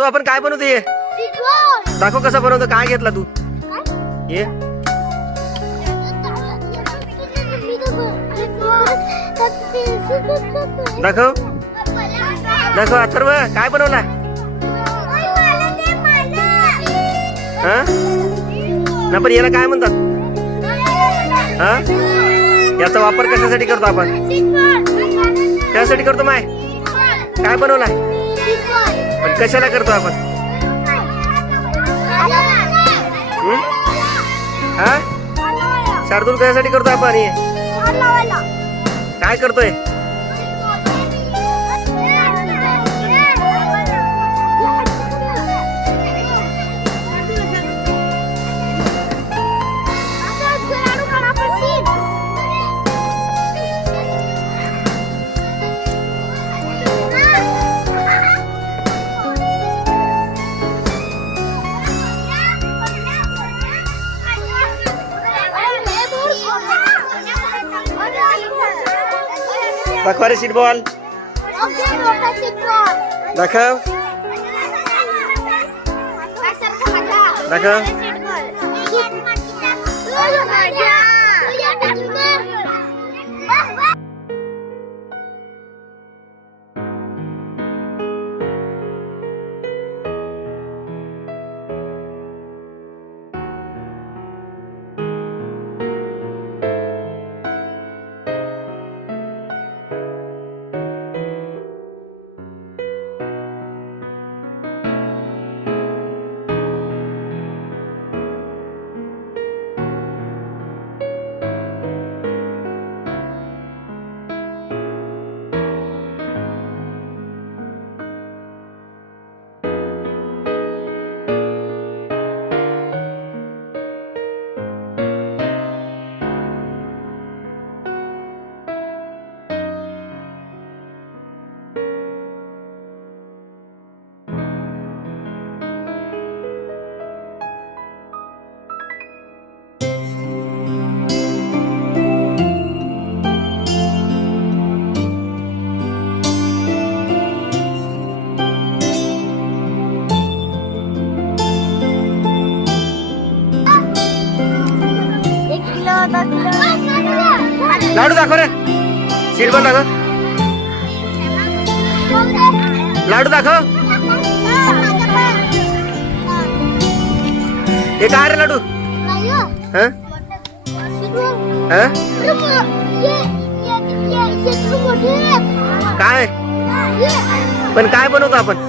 तू आपण काय बनवतो ये? दाखव कसं बनवतो काय घेतला तू? ये. दाखव. दाखव अथर्व काय बनवला? हा? ना पण याला काय म्हणतात? हा? याचा वापर कशासाठी करतो आपण? त्यासाठी करतो माय. काय बनवला पण कशाला करतो आपण? हं? हा? शार्दूल कशासाठी करतो आपण हे? काय करतोय? दाखवा रे सीट बॉल दाखव दाखव लाडू दाखव रे. सीट दाखव. लाडू दाखव. हे काय रे लाडू? हा? काय? पण काय बनवतो आपण?